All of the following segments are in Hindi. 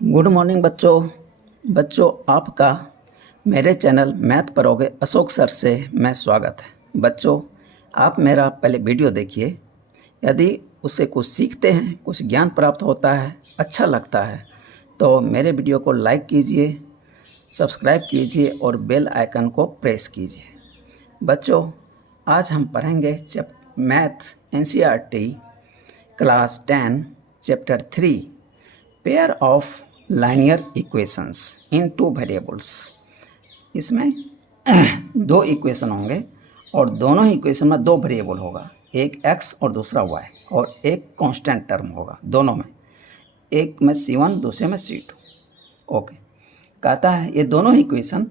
गुड मॉर्निंग बच्चों आपका मेरे चैनल मैथ पढ़ोगे अशोक सर से मैं स्वागत है। बच्चों आप मेरा पहले वीडियो देखिए, यदि उससे कुछ सीखते हैं, कुछ ज्ञान प्राप्त होता है, अच्छा लगता है तो मेरे वीडियो को लाइक कीजिए, सब्सक्राइब कीजिए और बेल आइकन को प्रेस कीजिए। बच्चों आज हम पढ़ेंगे math NCERT class 10 chapter 3 pair of linear equations in two variables. इसमें दो इक्वेशन होंगे और दोनों ही इक्वेशन में दो वेरिएबल होगा, एक x और दूसरा y, और एक कांस्टेंट टर्म होगा दोनों में, एक में C1 दूसरे में C2। ओके, कहता है ये दोनों इक्वेशन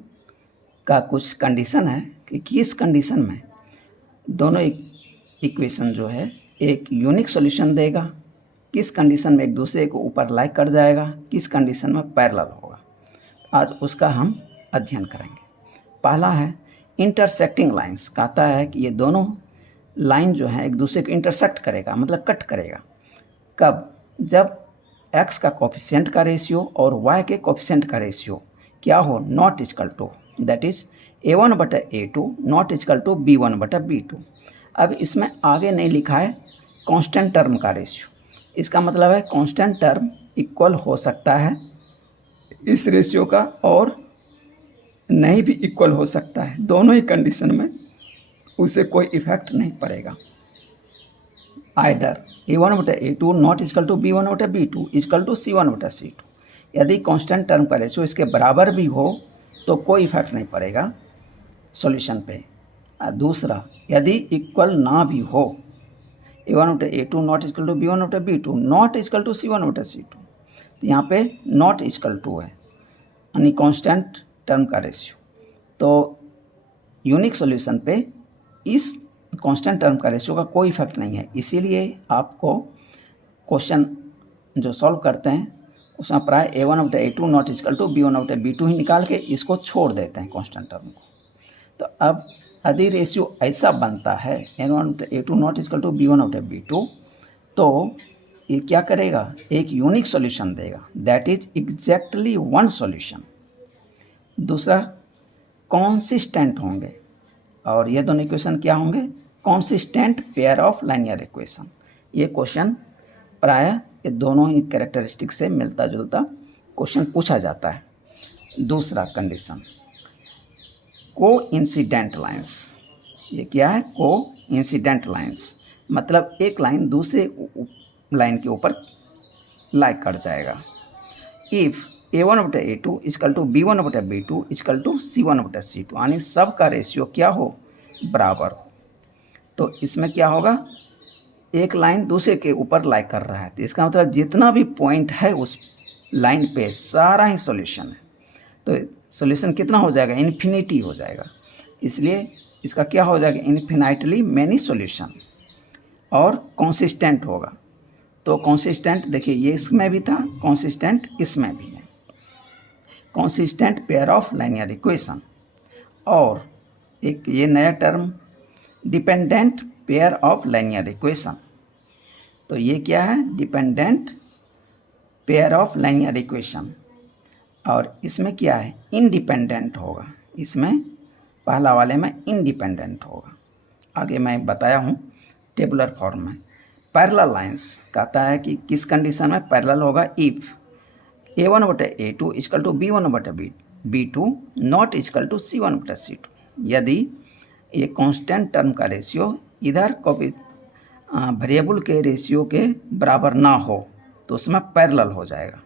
का कुछ कंडीशन है कि किस कंडीशन में दोनों इक्वेशन जो है एक यूनिक सॉल्यूशन देगा, किस कंडीशन में एक दूसरे को ऊपर लाइक कर जाएगा, किस कंडीशन में पैरेलल होगा। आज उसका हम अध्ययन करेंगे। पहला है इंटरसेक्टिंग लाइंस। कहता है कि ये दोनों लाइन जो है एक दूसरे को इंटरसेक्ट करेगा, मतलब कट करेगा। कब? जब x का कोफिशिएंट का रेशियो और y के कोफिशिएंट का रेशियो क्या हो, not equal to, that is a1/a2 not equal to b1/b2। अब इसमें आगे नहीं लिखा है कांस्टेंट टर्म का रेशियो, इसका मतलब है कांस्टेंट टर्म इक्वल हो सकता है इस रेशियो का और नहीं भी इक्वल हो सकता है। दोनों ही कंडीशन में उसे कोई इफेक्ट नहीं पड़ेगा। Either a1/a2 not equal to b1/b2 equal to c1/c2। यदि कांस्टेंट टर्म का रेशियो इसके बराबर भी हो तो कोई इफेक्ट नहीं पड़ेगा सॉल्यूशन पे। दूसरा, यदि इक्वल ना भी हो, a1/a2 not equal to b1/b2 not equal to c1/c2, तो यहाँ पे नॉट इक्वल टू है, यानी कांस्टेंट टर्म का रेशियो। तो यूनिक सॉल्यूशन पे इस कांस्टेंट टर्म का रेशियो का कोई इफेक्ट नहीं है। इसीलिए आपको क्वेश्चन जो सॉल्व करते हैं उसमें प्राय a1/a2 not equal to b1/b2 ही निकाल के इसको छोड़ देते हैं कांस्टेंट टर्म को। तो अब यदि रेशियो ऐसा बनता है a1/a2 not equal to b1/b2, तो ये क्या करेगा, एक यूनिक सॉल्यूशन देगा, that is exactly one solution. दूसरा, कॉन्सिस्टेंट होंगे, और ये दोनों इक्वेशन क्या होंगे, consistent pair of linear equation. ये क्वेश्चन प्रायः ये दोनों ही कैरेक्टरिस्टिक से मिलता जुलता क्वेश्चन पूछा जाता है। दूसरा कंडीशन, कोइंसिडेंट लाइंस। ये क्या है, कोइंसिडेंट लाइंस, मतलब एक लाइन दूसरे लाइन के ऊपर लाइक कर जाएगा। If a1/a2 equal to b1/b2 equal to c1/c2, यानी सब का रेशियो क्या हो, बराबर हो। तो इसमें क्या होगा, एक लाइन दूसरे के ऊपर लाइक कर रहा है, तो इसका मतलब जितना भी पॉइंट है उस लाइन पे सारा ही सॉल्यूशन है। तो सॉल्यूशन कितना हो जाएगा, इन्फिनिटी हो जाएगा। इसलिए इसका क्या हो जाएगा, इन्फिनाइटली मैनी सॉल्यूशन, और कॉन्सिस्टेंट होगा। तो कॉन्सिस्टेंट देखिए, ये इसमें भी था, कॉन्सिस्टेंट इसमें भी है, consistent pair of linear equation. और एक ये नया term, dependent pair of linear equation. तो ये क्या है, dependent pair of linear equation. और इसमें क्या है, इंडिपेंडेंट होगा, इसमें पहला वाले में इंडिपेंडेंट होगा। आगे मैं बताया हूँ टेबुलर फॉर्म में। पैरेलल लाइंस कहता है कि किस कंडीशन में पैरेलल होगा, if a1/a2 equal to b1/b2 not equal to c1/c2। यदि ये कांस्टेंट टर्म का रेशियो इधर को भी वेरिएबल के रेशियो के बराबर ना हो तो उसमें पैरेलल हो जाएगा।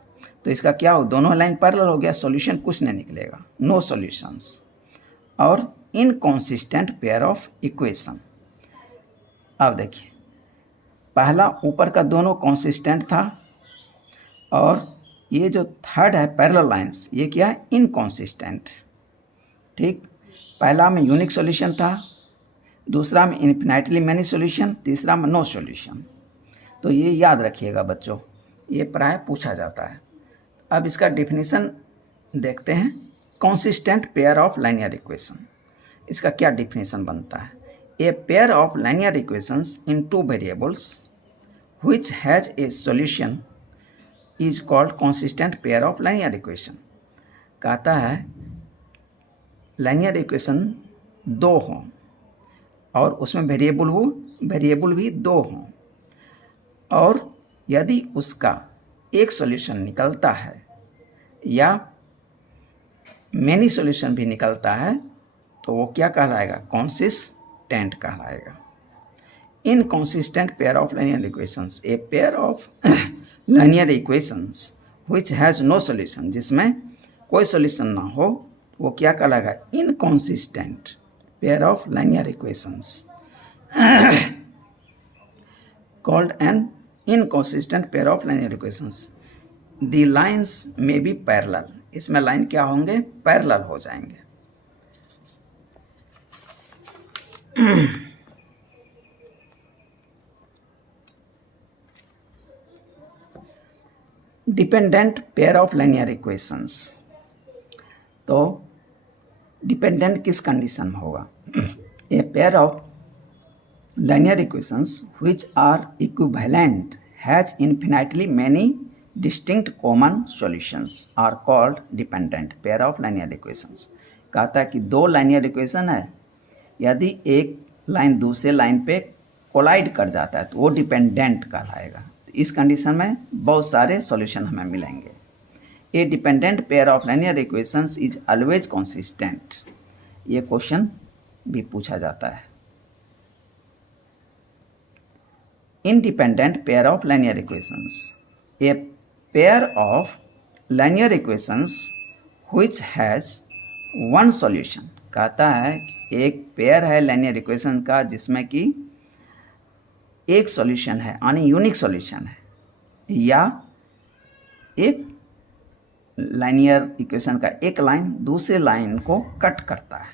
तो इसका क्या हो, दोनों लाइन पैरेलल हो गया, सॉल्यूशन कुछ नहीं निकलेगा, नो सॉल्यूशंस। और इनकॉन्सिस्टेंट पेयर ऑफ इक्वेशन। अब देखिए, पहला ऊपर का दोनों कॉन्सिस्टेंट था, और ये जो थर्ड है पैरेलल लाइंस, ये क्या है, इनकॉन्सिस्टेंट। ठीक, पहला में यूनिक सॉल्यूशन था, दूसरा में इन्फिनाइटली मैनी सॉल्यूशन, तीसरा में नो सॉल्यूशन। तो ये याद रखिएगा बच्चों, ये प्राय पूछा जाता है। अब इसका डेफिनेशन देखते हैं, consistent pair of linear equation. इसका क्या डेफिनेशन बनता है, ए pair of linear equations in two variables which has a solution is called consistent pair of linear equation. कहता है लाइनियर इक्वेशन दो हों और उसमें वेरिएबल भी दो हों, और यदि उसका एक सॉल्यूशन निकलता है या मेनी सॉल्यूशन भी निकलता है तो वो क्या कहलाएगा? कंसिस्टेंट कहलाएगा। Inconsistent pair of linear equations, a pair of linear equations which has no solution, जिसमें कोई सॉल्यूशन ना हो, वो क्या कहलाएगा? Inconsistent pair of linear equations called an inconsistent pair of linear equations. The lines may be parallel. इसमें लाइन क्या होंगे? पैरेलल हो जाएंगे। Dependent pair of linear equations, तो डिपेंडेंट किस कंडीशन में होगा? ए pair of linear equations which are equivalent has infinitely many distinct common solutions are called dependent pair of linear equations। कहता है कि दो लाइनियर इक्वेशन है, यदि एक लाइन दूसरे लाइन पे कोलाइड कर जाता है तो वो डिपेंडेंट कहलाएगा। इस कंडीशन में बहुत सारे सॉल्यूशन हमें मिलेंगे। A dependent pair of linear equations is always consistent, ये क्वेश्चन भी पूछा जाता है। Independent pair of linear equations, a pair of linear equations which has one solution। कहता है एक पेयर है लाइनियर इक्वेशन का जिसमें कि एक सॉल्यूशन है, यानी यूनिक सॉल्यूशन है, या एक लाइनियर इक्वेशन का एक लाइन दूसरे लाइन को कट करता है,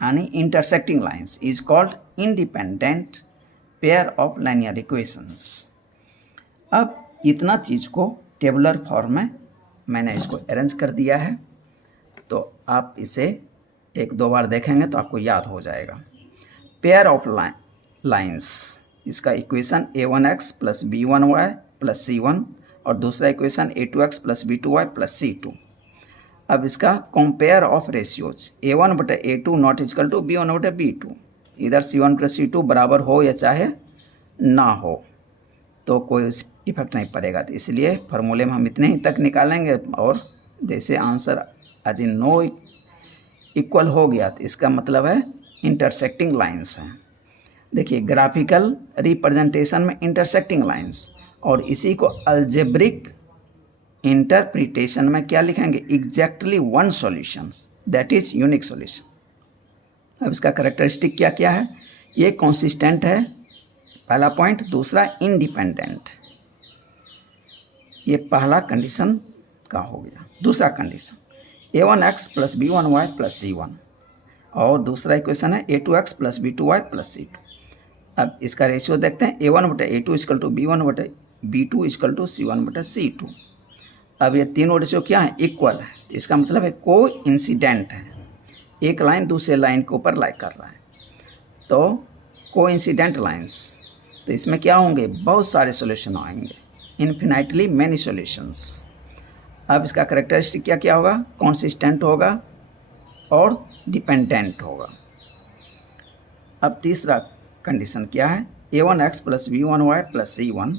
यानी intersecting lines, is called independent pair of linear equations. अब इतना चीज़ को टेबुलर फॉर्म में मैंने इसको अरेंज कर दिया है, तो आप इसे एक दो बार देखेंगे तो आपको याद हो जाएगा। पेयर ऑफ लाइंस, इसका equation a1x plus b1y plus c1 और दूसरा equation a2x plus b2y plus c2। अब इसका कंपेयर ऑफ रेशियोज, a1 बटे a2 not equal to b1 बटे b2, इधर c1 प्लस c2 बराबर हो या चाहे ना हो तो कोई इफेक्ट नहीं पड़ेगा। तो इसलिए फार्मूले में हम इतने ही तक निकालेंगे, और जैसे आंसर यदि नो इक्वल हो गया तो इसका मतलब है इंटरसेक्टिंग लाइंस हैं। देखिए ग्राफिकल रिप्रेजेंटेशन में इंटरसेक्टिंग लाइंस, और इसी को अलजेब्रिक इंटरप्रिटेशन में क्या लिखेंगे? Exactly one solutions, that is unique solution. अब इसका कैरेक्टरिस्टिक क्या क्या है? ये कंसिस्टेंट है, पहला पॉइंट। दूसरा इंडिपेंडेंट, ये पहला कंडीशन का हो गया। दूसरा condition a1x plus b1y plus c1, और दूसरा इक्वेशन है a2x plus b2y plus c2। अब इसका रेशियो देखते हैं, a1 बटे a2 इक्वल टू b1 बटे b2 इक्वल टू c1 बटे c2। अब ये तीनों रेशियो क्या है? इक्वल है, तो इसका मतलब है को इंसिडेंट है, एक लाइन दूसरे लाइन के ऊपर लाई कर रहा है, तो कोइंसिडेंट लाइंस। तो इसमें क्या होंगे? बहुत सारे सॉल्यूशन आएंगे, इन्फिनाइटली मैनी सॉल्यूशंस। अब इसका कैरेक्टरिस्टिक क्या क्या होगा? कंसिस्टेंट होगा और डिपेंडेंट होगा। अब तीसरा कंडीशन क्या है? a1x plus b1y plus c1,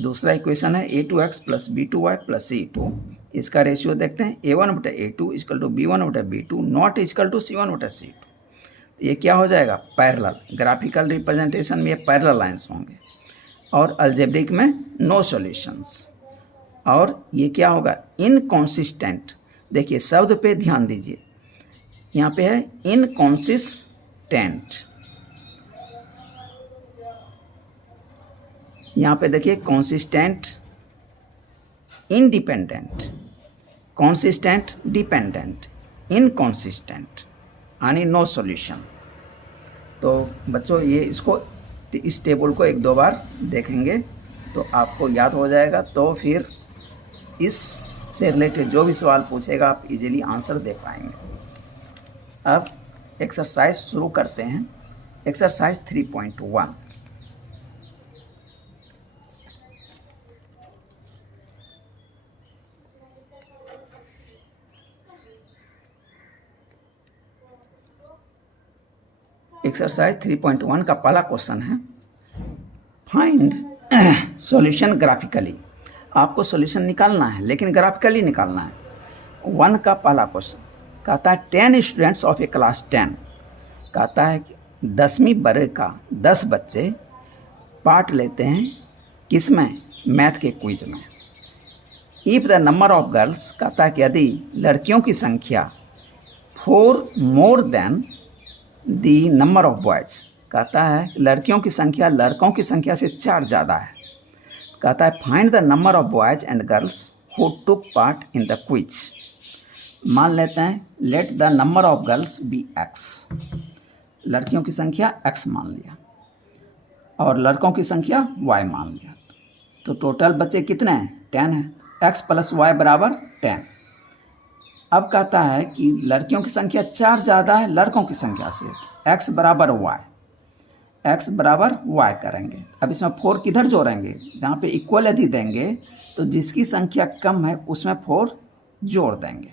दूसरा इक्वेशन है a2x plus b2y plus c2। इसका रेशियो देखते हैं, a1 बटे a2 इक्वल टू b1 बटे b2 not equal to c1 बटे c2। ये क्या हो जाएगा? पैरेलल। ग्राफिकल रिप्रेजेंटेशन में ये पैरेलल लाइंस होंगे, और अलजेब्रिक में नो सॉल्यूशंस। और ये क्या होगा? इनकंसिस्टेंट। देखिए शब्द पे ध्यान दीजिए, यहाँ पे है इनकंसिस्टेंट, यहाँ पे देखिए consistent, independent, consistent, dependent, inconsistent, यानी नो सॉल्यूशन। तो बच्चों ये इस टेबल को एक दो बार देखेंगे तो आपको याद हो जाएगा, तो फिर इस से रिलेटेड जो भी सवाल पूछेगा आप इजीली आंसर दे पाएंगे। अब एक्सरसाइज शुरू करते हैं। एक्सरसाइज 3.1। एक्सरसाइज 3.1 का पहला क्वेश्चन है, फाइंड सॉल्यूशन ग्राफिकली। आपको सॉल्यूशन निकालना है लेकिन ग्राफिकली निकालना है। 1 का पहला क्वेश्चन कहता है 10 स्टूडेंट्स ऑफ ए क्लास 10, कहता है कि 10वीं वर्ग का 10 बच्चे पार्ट लेते हैं किसमें, मैथ के क्विज में। If the number of girls, कहता है कि यदि लड़कियों की संख्या 4 more than the number of boys, कहता है लड़कियों की संख्या लड़कों की संख्या से 4 ज़्यादा है। कहता है find the number of boys and girls who took part in the quiz. मान लेते हैं let the number of girls be x, लड़कियों की संख्या x मान लिया और लड़कों की संख्या y मान लिया। तो टोटल बच्चे कितने हैं, 10 हैं। x प्लस y बराबर 10। अब कहता है कि लड़कियों की संख्या 4 ज़्यादा है लड़कों की संख्या से, x बराबर y, x बराबर y करेंगे। अब इसमें 4 किधर जोड़ेंगे, जहाँ पे इक्वल यदि देंगे तो जिसकी संख्या कम है उसमें 4 जोड़ देंगे,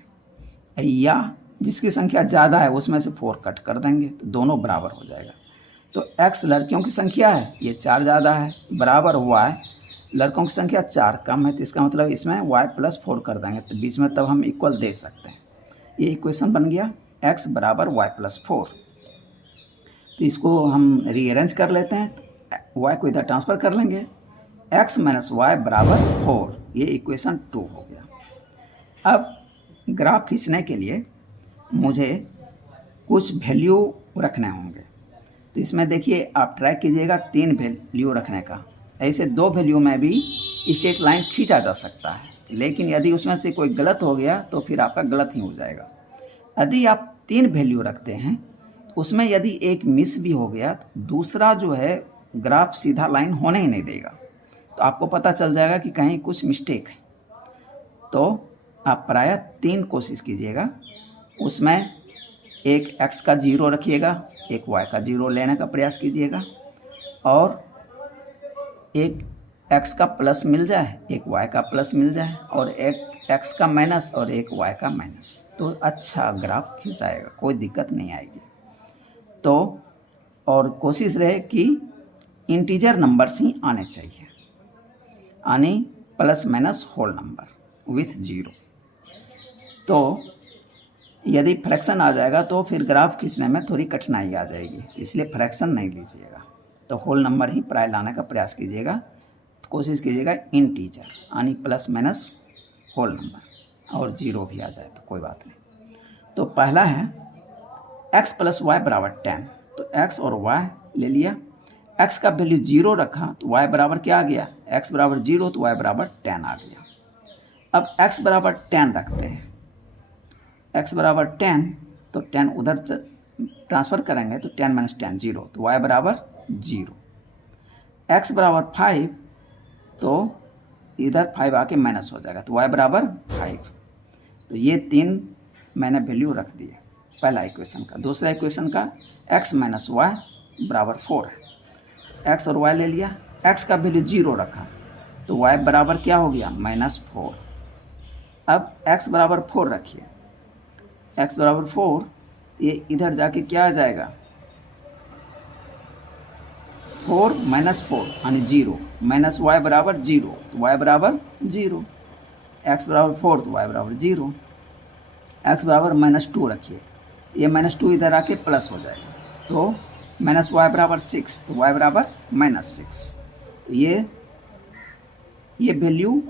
या जिसकी संख्या ज़्यादा है उसमें से 4 कट कर देंगे, तो दोनों बराबर हो जाएगा। तो x लड़कियों की संख्या है, ये 4 ज़्यादा है, बराबर y लड़कों की संख्या 4 कम है, तो इसका मतलब इसमें y प्लस 4 कर देंगे, तो बीच में तब हम इक्वल दे सकते हैं। ये इक्वेशन बन गया x बराबर y प्लस 4। तो इसको हम रीअरेंज कर लेते हैं, तो y को इधर ट्रांसफ़र कर लेंगे, x माइनस वाई बराबर 4, ये इक्वेशन 2 हो गया। अब ग्राफ खींचने के लिए मुझे कुछ वैल्यू रखने होंगे, तो इसमें देखिए आप ट्राई कीजिएगा 3 वैल्यू रखने का। ऐसे 2 वैल्यू में भी स्ट्रेट लाइन खींचा जा सकता है, लेकिन यदि उसमें से कोई गलत हो गया तो फिर आपका गलत ही हो जाएगा। यदि आप 3 वैल्यू रखते हैं तो उसमें यदि एक मिस भी हो गया तो दूसरा जो है ग्राफ सीधा लाइन होने ही नहीं देगा, तो आपको पता चल जाएगा कि कहीं कुछ मिस्टेक है। तो आप प्रायः 3 कोशिश कीजिएगा, उसमें एक x का 0 रखिएगा, एक y का 0 लेने का प्रयास कीजिएगा, और एक x का प्लस मिल जाए, एक y का प्लस मिल जाए, और एक x का माइनस और एक y का माइनस, तो अच्छा ग्राफ खिंचाएगा, कोई दिक्कत नहीं आएगी। तो और कोशिश रहे कि इंटीजर नंबर्स ही आने चाहिए, यानी plus minus whole number with 0। तो यदि फ्रैक्शन आ जाएगा तो फिर ग्राफ खींचने में थोड़ी कठिनाई आ जाएगी, इसलिए फ्रैक्शन नहीं लीजिएगा, तो होल नंबर ही प्राय लाने का प्रयास कीजिएगा। तो कोशिश कीजिएगा इंटीजर, यानी प्लस माइनस होल नंबर, और 0 भी आ जाए तो कोई बात नहीं। तो पहला है x प्लस वाई बराबर 10, तो x और y ले लिया, x का वैल्यू 0 रखा तो y बराबर क्या आ गया, x बराबर 0 तो y बराबर 10 आ गया। अब x बराबर 10 रखते हैं, x बराबर 10, तो 10 उधर ट्रांसफ़र करेंगे तो 10 माइनस 10 0, तो y बराबर 0। x बराबर 5, तो इधर 5 आके माइनस हो जाएगा, तो y बराबर 5। तो ये 3 मैंने वैल्यू रख दिए पहला इक्वेशन का। दूसरा इक्वेशन का x माइनस वाई बराबर 4 है, x और y ले लिया, x का वैल्यू 0 रखा तो y बराबर क्या हो गया, -4। अब x बराबर 4 रखिए, x बराबर 4, ये इधर जाके क्या आ जाएगा, 4 माइनस 4 यानी 0, माइनस y बराबर 0, तो y बराबर 0, x बराबर 4 तो y बराबर 0, x बराबर -2 रखिए, ये -2 इधर आके प्लस हो जाएगा, तो माइनस y बराबर 6, तो y बराबर -6। तो ये वैल्यू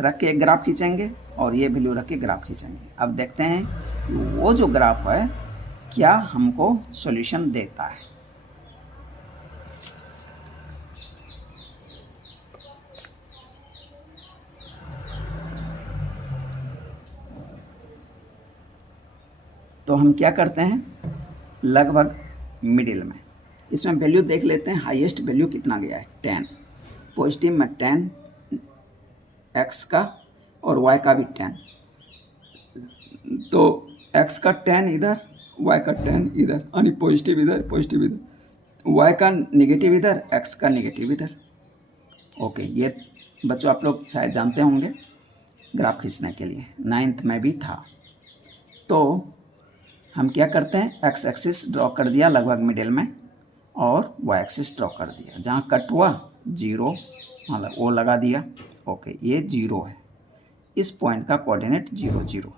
रख के ग्राफ खींचेंगे और ये वैल्यू रख के ग्राफ खींचेंगे। अब देखते हैं कि वो जो ग्राफ है क्या हमको सॉल्यूशन देता है। तो हम क्या करते हैं, लगभग मिडिल में इसमें वैल्यू देख लेते हैं, हाईएस्ट वैल्यू कितना गया है, 10, पॉजिटिव में 10 x का और y का भी 10, तो x का 10 इधर, y का 10 इधर, यानी पॉजिटिव इधर, y का नेगेटिव इधर, x का नेगेटिव इधर। ओके, ये बच्चों आप लोग शायद जानते होंगे ग्राफ खींचने के लिए, 9th में भी था। तो हम क्या करते हैं, एक्स एक्सिस ड्रॉ कर दिया लगभग मिडिल में और वाई एक्सिस ड्रॉ कर दिया, जहाँ कट हुआ 0 मतलब वो लगा दिया। ओके, ये 0 है, इस पॉइंट का कोऑर्डिनेट 0 0,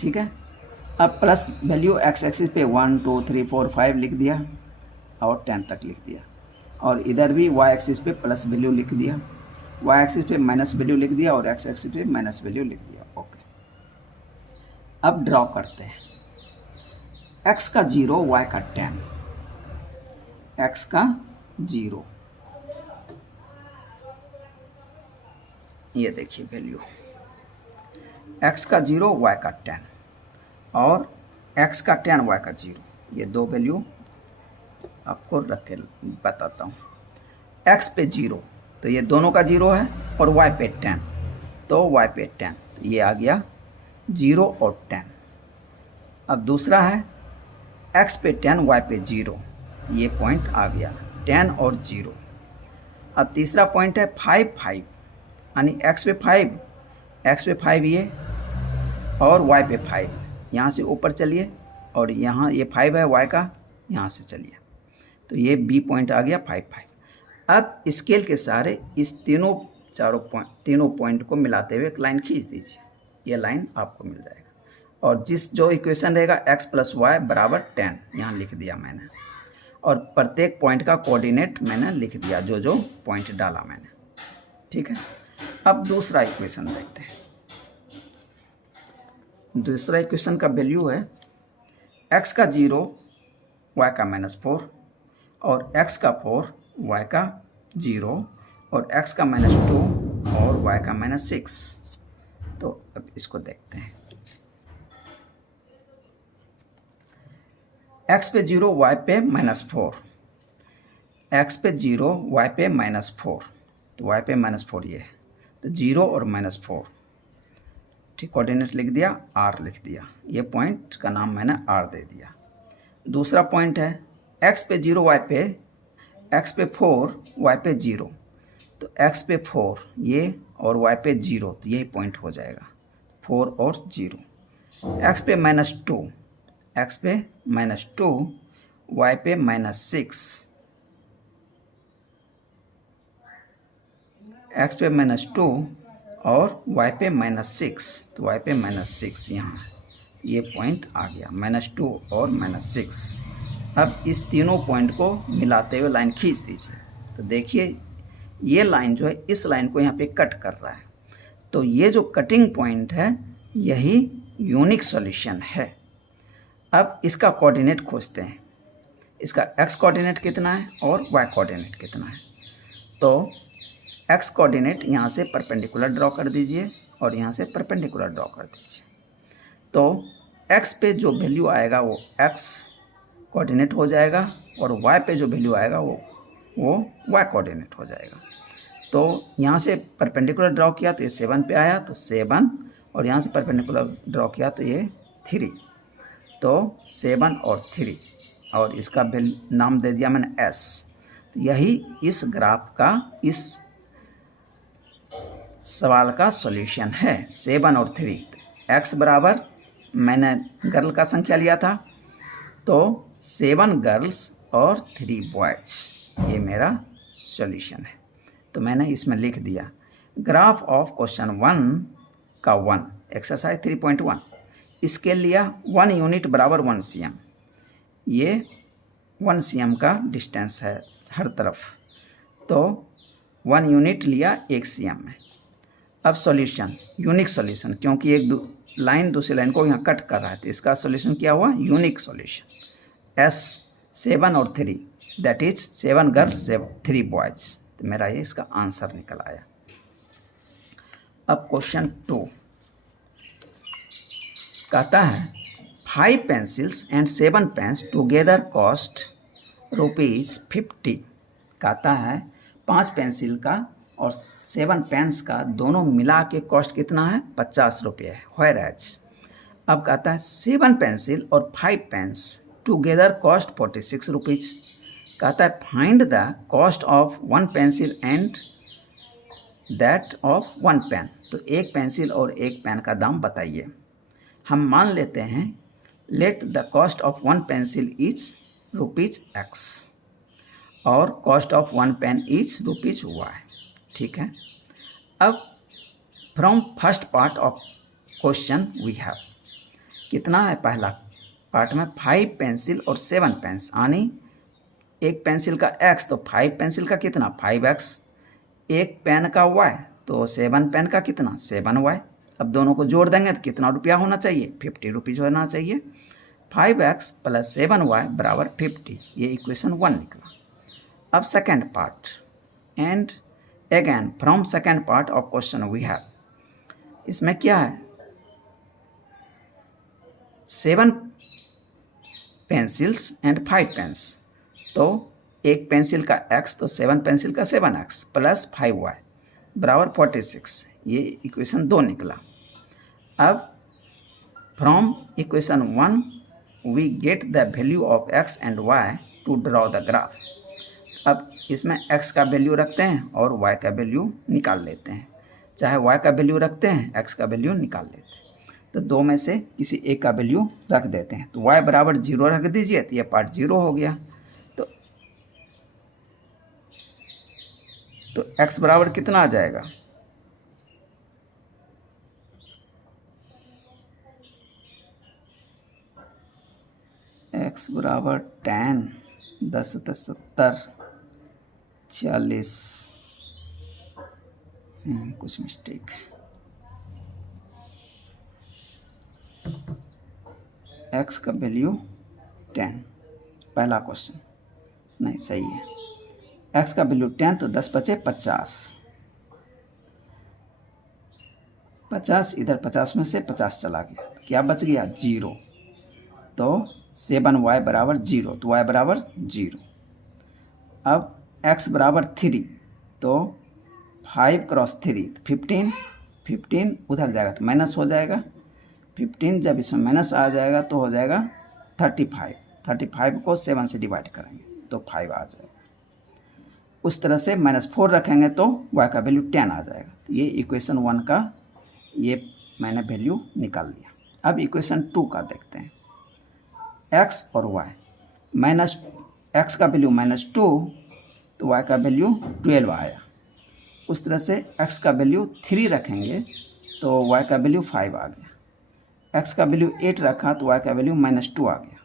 ठीक है। अब प्लस वैल्यू एक्स एक्सिस पे 1 2 3 4 5 लिख दिया और 10 तक लिख दिया, और इधर भी वाई एक्सिस पे प्लस वैल्यू लिख दिया, वाई एक्सिस पे माइनस वैल्यू लिख दिया और एक्स एक्सिस पे माइनस वैल्यू लिख दिया। ओके, अब ड्रॉ करते हैं, x का 0 y का 10, x का 0, ये देखिए वैल्यू x का 0 y का 10 और x का 10 y का 0, ये दो वैल्यू आपको रख के बताता हूँ। x पे 0 तो ये दोनों का 0 है और y पे 10 तो y पे 10, तो ये आ गया 0 और 10। अब दूसरा है x पे 10 y पे 0, ये पॉइंट आ गया 10 और 0। अब तीसरा पॉइंट है 5 5, यानी x पे 5 ये और y पे 5, यहाँ से ऊपर चलिए और यहाँ ये 5 है y का, यहाँ से चलिए तो ये b पॉइंट आ गया 5 5। अब स्केल के सारे इस तीनों पॉइंट को मिलाते हुए एक लाइन खींच दीजिए, ये लाइन आपको मिल जाएगा। और जो इक्वेशन रहेगा x प्लस वाई बराबर 10 यहाँ लिख दिया मैंने, और प्रत्येक पॉइंट का कोऑर्डिनेट मैंने लिख दिया जो पॉइंट डाला मैंने, ठीक है। अब दूसरा इक्वेशन देखते हैं। दूसरा इक्वेशन का वैल्यू है x का 0 y का -4 और x का 4 y का 0 और x का -2 और y का -6। तो अब इसको देखते हैं, x पे 0 y पे -4, x पे 0 y पे -4, तो y पे -4 ये है, तो 0 और -4, ठीक, कोऑर्डिनेट लिख दिया, r लिख दिया, ये पॉइंट का नाम मैंने r दे दिया। दूसरा पॉइंट है x पे 0 y पे, x पे 4 y पे 0, तो x पे 4 ये और y पे 0, तो यही पॉइंट हो जाएगा 4 और 0। x पे -2, x पे -2 y पे -6, x पे -2 और y पे -6, तो y पे -6 यहाँ है, ये पॉइंट आ गया -2 और -6। अब इस तीनों पॉइंट को मिलाते हुए लाइन खींच दीजिए, तो देखिए ये लाइन जो है इस लाइन को यहाँ पे कट कर रहा है, तो ये जो कटिंग पॉइंट है यही यूनिक सॉल्यूशन है। अब इसका कोऑर्डिनेट खोजते हैं, इसका x कोऑर्डिनेट कितना है और y कोऑर्डिनेट कितना है। तो x कोऑर्डिनेट यहाँ से परपेंडिकुलर ड्रॉ कर दीजिए और यहाँ से परपेंडिकुलर ड्रॉ कर दीजिए, तो x पे जो वैल्यू आएगा वो x कोऑर्डिनेट हो जाएगा और y पे जो वैल्यू आएगा वो y कोऑर्डिनेट हो जाएगा। तो यहाँ से परपेंडिकुलर ड्रॉ किया तो ये 7 पे आया, तो 7, और यहाँ से परपेंडिकुलर ड्रॉ किया तो ये 3, तो 7 और 3, और इसका नाम दे दिया मैंने s। तो यही इस ग्राफ का, इस सवाल का सॉल्यूशन है, 7 और 3। x बराबर मैंने गर्ल का संख्या लिया था, तो 7 गर्ल्स और 3 बॉयज, ये मेरा सॉल्यूशन है। तो मैंने इसमें लिख दिया ग्राफ ऑफ क्वेश्चन 1 का 1, एक्सरसाइज 3.1, स्केल लिया 1 यूनिट बराबर 1 cm, ये 1 cm का डिस्टेंस है हर तरफ, तो 1 यूनिट लिया 1 cm में। अब सॉल्यूशन, यूनिक सॉल्यूशन, क्योंकि एक लाइन दूसरी लाइन को यहाँ कट कर रहा है, तो इसका सॉल्यूशन क्या हुआ, यूनिक सॉल्यूशन। s 7 और 3, दैट इज 7 गर्ल्स 3 बॉयज, तो मेरा ये इसका आंसर निकल आया। अब क्वेश्चन 2 कहता है 5 pencils and 7 pens together cost ₹50। कहता है 5 पेंसिल का और 7 पेन्स का दोनों मिला के कॉस्ट कितना है, 50 रुपये है। व्हेयर एज, अब कहता है 7 पेंसिल और 5 पेन्स टुगेदर कॉस्ट 46 रुपीज़। कहता है find the cost of 1 pencil and that of 1 pen. तो एक पेंसिल और एक पेन का दाम बताइए। हम मान लेते हैं let the cost of one pencil is ₹X और cost of one pen is ₹Y। ठीक है, अब from first part of question we have, कितना है पहला पार्ट में 5 पेंसिल और 7 पेन्स, यानी एक पेंसिल का x तो 5 पेंसिल का कितना 5x, एक पेन का y तो 7 पेन का कितना 7y। अब दोनों को जोड़ देंगे तो कितना रुपया होना चाहिए ₹50 होना चाहिए। 5x + 7y = 50, ये इक्वेशन 1 निकला। अब second part, and again from second part of question we have, इसमें क्या है 7 पेंसिल्स एंड 5 पेन्स, तो एक पेंसिल का x तो 7 पेंसिल का 7x + 5y = 46, ये इक्वेशन 2 निकला। अब from equation 1 we get the value of x and y to draw the graph. अब इसमें x का वैल्यू रखते हैं और y का वैल्यू निकाल लेते हैं, चाहे y का वैल्यू रखते हैं x का वैल्यू निकाल लेते हैं। तो दो में से किसी एक का वैल्यू रख देते हैं, तो y = 0 रख दीजिए, तो ये पार्ट 0 हो गया। तो x बराबर कितना आ जाएगा, x बराबर 10, 10 × 70, 40, कुछ मिस्टेक, x का वैल्यू 10, पहला क्वेश्चन नहीं सही है, x का वैल्यू 10 तो 10 × 5 = 50, 50 इधर 50 में से 50 चला गया, क्या बच गया 0, तो 7y = 0, तो y = 0। अब x = 3, तो 5 × 3 15, 15 उधर जाएगा तो माइनस हो जाएगा, 15 जब इसमें माइनस आ जाएगा तो हो जाएगा 35, 35 को 7 से डिवाइड करेंगे तो 5 आ जाएगा। उस तरह से -4 रखेंगे तो y का वैल्यू 10 आ जाएगा। तो ये इक्वेशन 1 का ये मैंने वैल्यू निकाल लिया। अब इक्वेशन 2 का देखते हैं, x और y, x का वैल्यू -2 तो y का वैल्यू 12 आया। उस तरह से x का वैल्यू 3 रखेंगे तो y का वैल्यू 5 आ गया, x का वैल्यू 8 रखा तो y का वैल्यू -2 आ गया।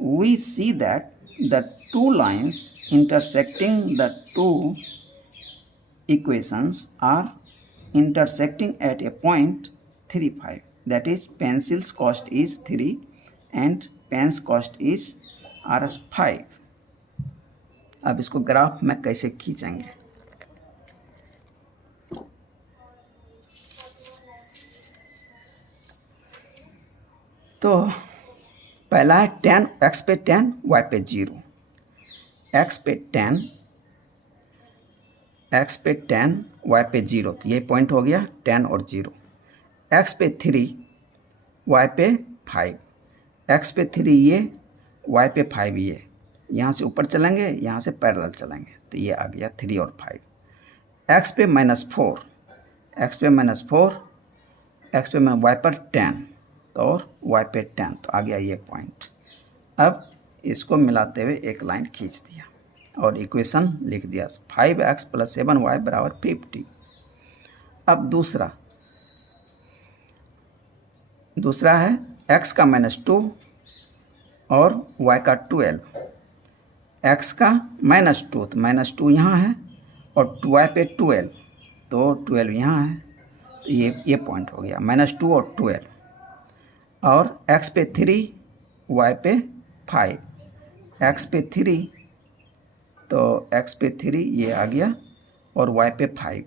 We see that the two lines intersecting the two equations are intersecting at a point 3, 5, that is pencil's cost is 3 and pen's cost is Rs5। अब इसको ग्राफ में कैसे खींचेंगे, तो पहला है 10, x पे 10, y पे 0, x पे 10, y पे 0, तो ये पॉइंट हो गया 10 और 0, x पे 3, y पे 5, x पे 3 ये, y पे 5 ये, यहाँ से ऊपर चलेंगे यहाँ से पैरेलल चलेंगे तो ये आ गया 3 और 5, x पे -4, x पे -4, x पे y पर 10 तो और y पे 10 तो आ गया ये पॉइंट। अब इसको मिलाते हुए एक लाइन खींच दिया और इक्वेशन लिख दिया 5x + 7y = 50। अब दूसरा है x का -2 और y का 12, x का -2 तो -2 यहाँ है और y पे 12 तो 12 यहाँ है, तो ये पॉइंट हो गया -2 और 12, और x पे 3, y पे 5, x पे 3 तो x पे 3 ये आ गया और y पे 5,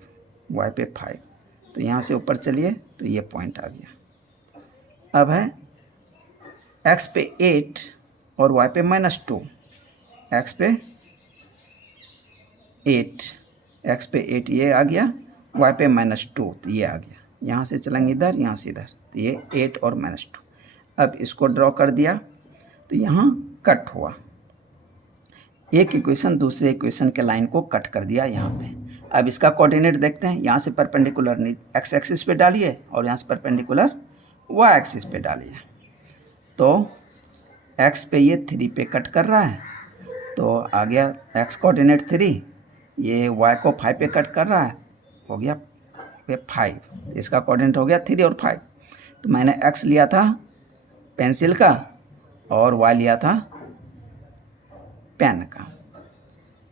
तो यहाँ से ऊपर चलिए तो ये पॉइंट आ गया। अब है x पे 8 और y पे -2, x पे 8 ये आ गया, y पे -2 तो ये आ गया, यहाँ से चलेंगे इधर यहाँ से इधर तो ये 8 और -2। अब इसको ड्रॉ कर दिया तो यहाँ कट हुआ, एक इक्वेशन दूसरे इक्वेशन के लाइन को कट कर दिया यहाँ पे। अब इसका कोऑर्डिनेट देखते हैं, यहाँ से परपेंडिकुलर x एक्सिस पे डालिए और यहाँ से परपेंडिकुलर y एक्सिस पे डालिए। तो x पे ये 3 पे कट कर रहा है, तो आ गया x कोऑर्डिनेट 3, ये y को 5 पे कट कर रहा है, हो गया ये 5, इसका कोऑर्डिनेट हो गया 3 और 5। तो मैंने x लिया था पेंसिल का और y लिया था पेन का।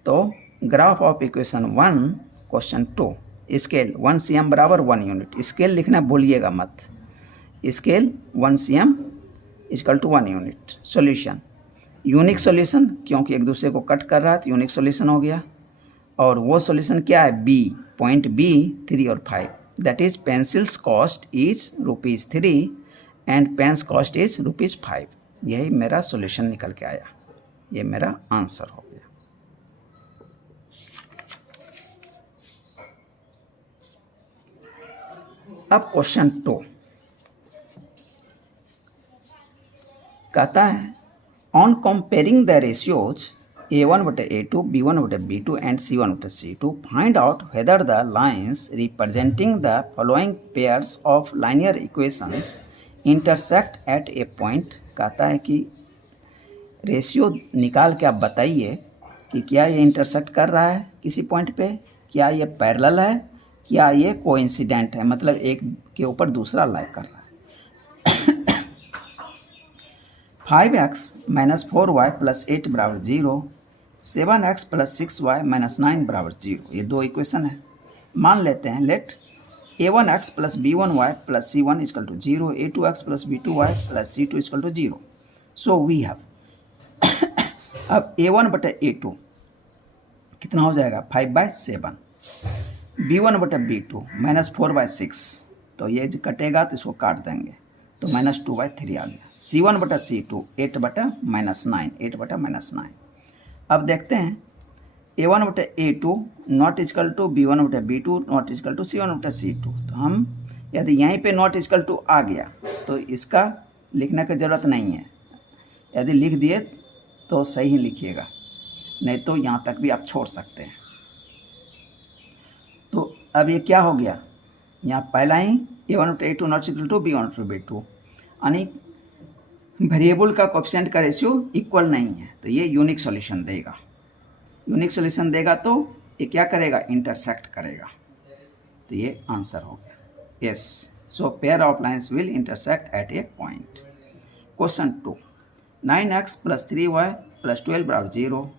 तो graph of equation 1 question 2, scale 1 cm बराबर 1 यूनिट, स्केल लिखना भूलिएगा मत, scale 1 cm equal to 1 unit. Solution unique solution, क्योंकि एक दूसरे को कट कर रहा है तो यूनिक सॉल्यूशन हो गया। और वो सॉल्यूशन क्या है, बी, पॉइंट बी 3 और 5, that is pencils cost is ₹3 and pains cost is ₹5। यही मेरा सॉल्यूशन निकल के आया, ये मेरा आंसर हो गया। अब क्वेश्चन 2 कहता है on comparing the ratios A1/A2, B1/B2 and C1/C2, find out whether the lines representing the following pairs of linear equations intersect at a point। कहता है कि रेशियो निकाल के आप बताइए कि क्या ये इंटरसेक्ट कर रहा है किसी पॉइंट पे, क्या ये पैरेलल है, क्या ये कोइंसिडेंट है, मतलब एक के ऊपर दूसरा लाई कर रहा है। 5x - 4y + 8 बराबर 0, 7x + 6y - 9 बराबर 0, ये दो इक्वेशन है। मान लेते हैं late a1x + b1y + c1 = 0, a2x + b2y + c2 = 0। So we have अब a1/a2 कितना हो जाएगा, 5/7, b1/b2 -4/6, तो ये कटेगा तो इसको काट देंगे, तो -2/3 आ गया। c1/c2 8/-9, 8/-9। अब देखते हैं a1/a2 not equal to b1/b2 not equal to c1/c2। तो हम यदि यहीं पे नॉट इक्वल टू आ गया तो इसका लिखने की ज़रूरत नहीं है, यदि लिख दिए तो सही ही लिखिएगा, नहीं तो यहाँ तक भी आप छोड़ सकते हैं। तो अब ये क्या हो गया, यहाँ पहला ही a1/a2 not equal to b1/b2, यानी वेरिएबल का कोएफिशिएंट का रेशियो इक्वल नहीं है, तो ये यूनिक सॉल्यूशन देगा। यूनिक सॉल्यूशन देगा तो ये क्या करेगा, इंटरसेक्ट करेगा, तो ये आंसर हो गया yes. So pair of lines will intersect at A point. Question 2, 9x + 3y + 12 बराबर 0,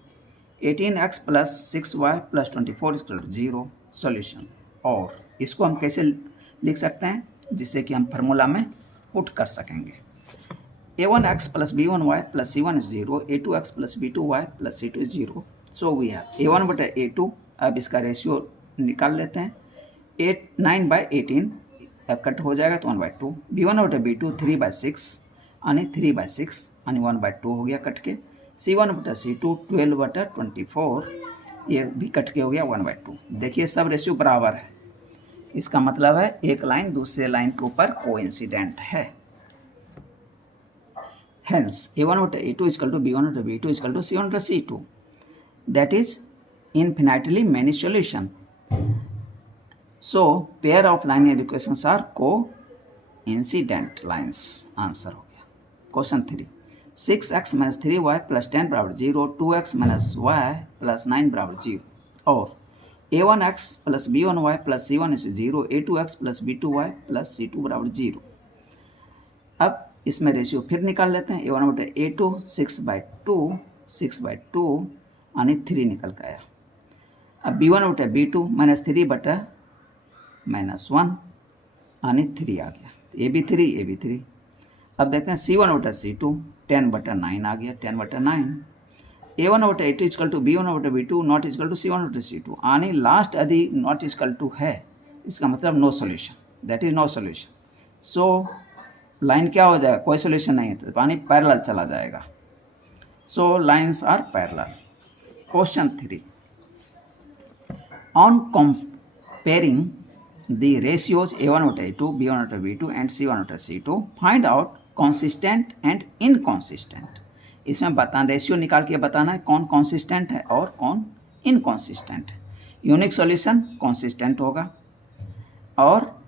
18x + 6y + 24 = 0। सॉल्यूशन, और इसको हम कैसे लिख सकते हैं जिससे कि हम फार्मूला में पुट कर सकेंगे। a1x + b1y + c1 is 0, a2x + b2y + c2 is 0। So we have a1/a2, अब इसका रेशियो निकाल लेते हैं, 9/18 अब कट हो जाएगा तो 1/2, b1/b2 3/6 यानी 3/6 यानी 1/2 हो गया कट के, c1/c2 12/24 ये भी कट के हो गया 1/2। देखिए सब रेशियो बराबर है, इसका मतलब है एक लाइन दूसरे लाइन के ऊपर कोइंसिडेंट है। Hence a1/a2 = b1/b2 = c1/c2, that is infinitely many solution. So pair of linear equations are coincident lines। Answer हो गया। क्वेश्चन 3, 6x - 3y + 10 बराबर 0, 2x - y + 9 बराबर 0, और a1x + b1y + c1 is 0, a2x + b2y + c2 बराबर 0। अब इसमें रेशियो फिर निकाल लेते हैं, a1/a2 6/2 यानी 3 निकल के आया। अब b1/b2 -3/-1 यानी 3 आ गया, ये भी 3। अब देखते हैं c1/c2 10/9 आ गया, 10/9। a1/a2 = b1/b2 not equal to c1/c2, यानी लास्ट यदि नॉट इक्वल टू है इसका मतलब no solution, that is no solution. So line क्या हो जाएगा, कोई सॉल्यूशन नहीं है, तो पानी पैरेलल चला जाएगा। So lines are parallel. Question 3, on comparing the ratios a1/a2 b1/b2 and c1/c2, find out consistent and inconsistent. इसमें बताना, रेशियो निकाल के बताना है कौन कॉन्सिस्टेंट है और कौन इनकॉन्सिस्टेंट है। यूनिक सॉल्यूशन कॉन्सिस्टेंट होगा और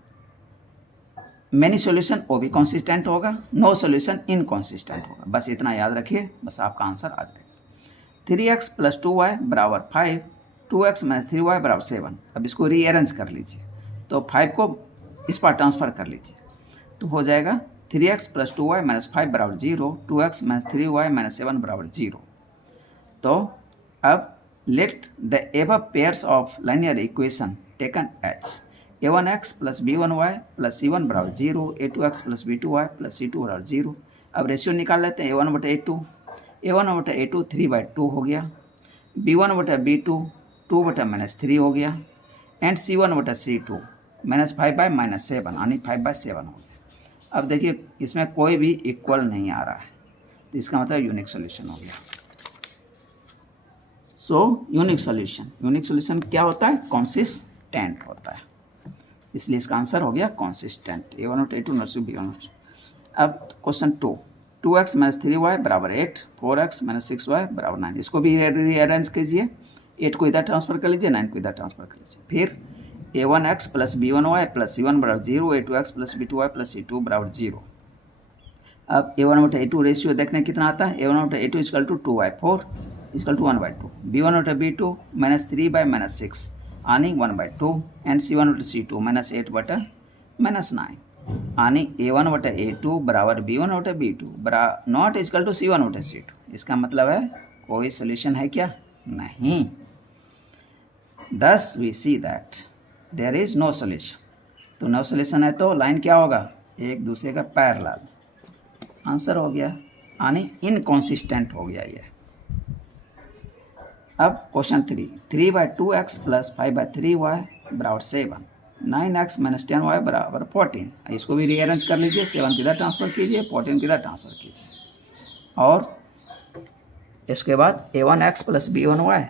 मैनी सोल्यूशन वो भी कॉन्सिस्टेंट होगा, नो सोल्यूशन इनकॉन्सिस्टेंट होगा। बस इतना याद रखिए, बस आपका आंसर आ जाएगा। 3x + 2y बराबर 5, 2x - 3y बराबर 7। अब इसको रीअरेंज कर लीजिए, तो 5 को इस पर ट्रांसफ़र कर लीजिए, तो हो जाएगा 3x + 2y - 5 बराबर 0, 2x - 3y - 7 बराबर 0। तो अब let the above pairs of linear equation taken H a1x + b1y + c1 बराबर 0, a2x + b2y + c2 बराबर 0। अब रेशियो निकाल लेते हैं, a1/a2, a1/a2 3/2 हो गया, b1/b2 2/-3 हो गया, एंड c1/c2 -5/-7 यानी 5/7 हो गया। अब देखिए इसमें कोई भी इक्वल नहीं आ रहा है, तो इसका मतलब यूनिक सोल्यूशन हो गया। सो यूनिक सोल्यूशन क्या होता है? कॉन्सिस्टेंट होता है, इसलिए इसका आंसर हो गया कॉन्सिस्टेंट। a1/a2 not b1। अब क्वेश्चन 2, 2x - 3y बराबर 8, 4x - 6y बराबर 9। इसको भी रीअरेंज कीजिए, 8 को इधर ट्रांसफर कर लीजिए, 9 को इधर ट्रांसफर कर लीजिए। फिर a1x + b1y + c1 बराबर 0, a2x + b2y + c2 बराबर 0। अब a1/a2 रेशियो देखते हैं कितना आता है। a1/a2 = 2/4 = 1/2, b1/b2 -3/-6 यानी 1/2, एंड c1/c2 -8/-9 यानी a1/a2 बराबर b1/b2 not equal to c1/c2। इसका मतलब है कोई सोल्यूशन है क्या? नहीं। Thus we see that there is no solution। तो नो सोल्यूशन है तो लाइन क्या होगा? एक दूसरे का पैरेलल। आंसर हो गया, यानी इनकॉन्सिस्टेंट हो गया ये। अब क्वेश्चन 3, 3/2x + 5/3y बराबर 7, 9x - 10y बराबर 14। इसको भी रीअरेंज कर लीजिए, 7 किधर ट्रांसफ़र कीजिए, 14 किधर ट्रांसफ़र कीजिए। और इसके बाद a1x + b1y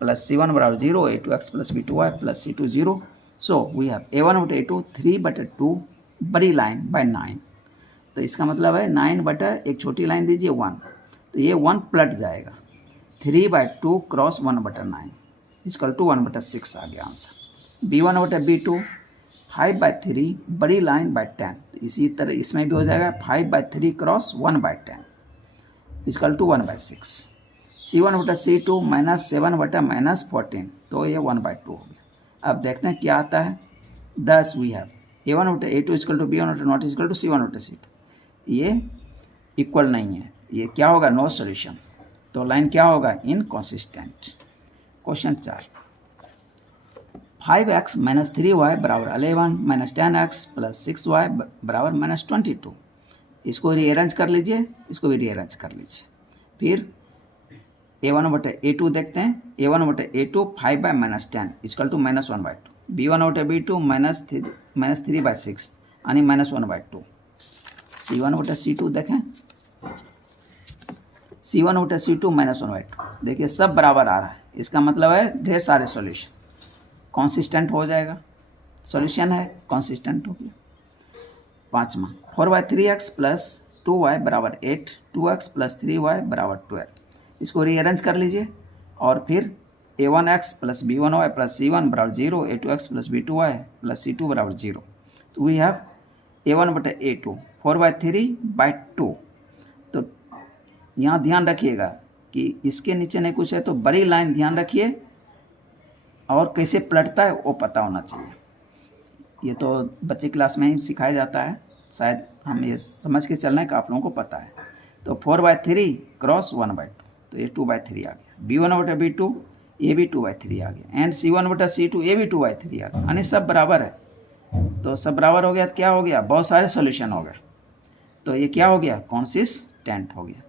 + c1 बराबर 0, a2x + b2y + c2 0। So we have a1/a2 3/2 बड़ी लाइन बाय 9। तो इसका मतलब है 9 एक छोटी लाइन दीजिए 1, तो ये 1 पलट जाएगा, 3/2 क्रॉस 1/9 = 1/6 आ गया आंसर। b1/b2 5/3 बड़ी लाइन बाय 10, तो इसी तरह इसमें भी हो जाएगा 5/3 क्रॉस 1/10 = 1/6। c1/c2 -7/-14, तो ये 1/2 हो गया। अब देखते हैं क्या आता है। Thus we have a1/a2 = b1/, not equal to c1/c2। ये इक्वल नहीं है, ये क्या होगा? No solution. तो लाइन क्या होगा? इनकॉन्सिस्टेंट। क्वेश्चन 4, 5x - 3y बराबर 11, -10x + 6y बराबर -22। इसको रीअरेंज कर लीजिए, इसको भी रीअरेंज कर लीजिए। फिर a1/a2 देखते हैं, a1/a2 5/-10 = -1/2, b1/b2 -3/6 यानी -1/2। c1/c2 देखें, c1/c2 -1/2। देखिए सब बराबर आ रहा है, इसका मतलब है ढेर सारे सॉल्यूशन कॉन्सिस्टेंट हो जाएगा। सॉल्यूशन है कॉन्सिस्टेंट हो गया। 5वां, 4/3x + 2y बराबर 8, 2x + 3y बराबर 12। इसको रीअरेंज कर लीजिए, और फिर a1x + b1y + c1 बराबर 0, a2x + b2y + c2 बराबर 0। तो वी हैव a1/a2 4/3/2। तो यहाँ ध्यान रखिएगा कि इसके नीचे नहीं कुछ है, तो बड़ी लाइन ध्यान रखिए, और कैसे पलटता है वो पता होना चाहिए। ये तो बच्चे क्लास में ही सिखाया जाता है, शायद हम ये समझ के चलना है कि आप लोगों को पता है। तो 4/3 क्रॉस 1/2, तो ये 2/3 आ गया। b1/b2 ये भी 2/3 आ गया, एंड c1/c2 ये भी 2/3 आ गया, यानी सब बराबर है। तो सब बराबर हो गया तो क्या हो गया? बहुत सारे सोल्यूशन हो गए, तो ये क्या हो गया? कॉन्सिस्टेंट हो गया।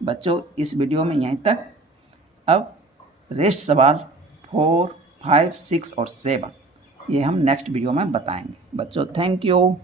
बच्चों इस वीडियो में यहीं तक। अब रेस्ट सवाल 4, 5, 6 और 7 ये हम नेक्स्ट वीडियो में बताएंगे। बच्चों थैंक यू।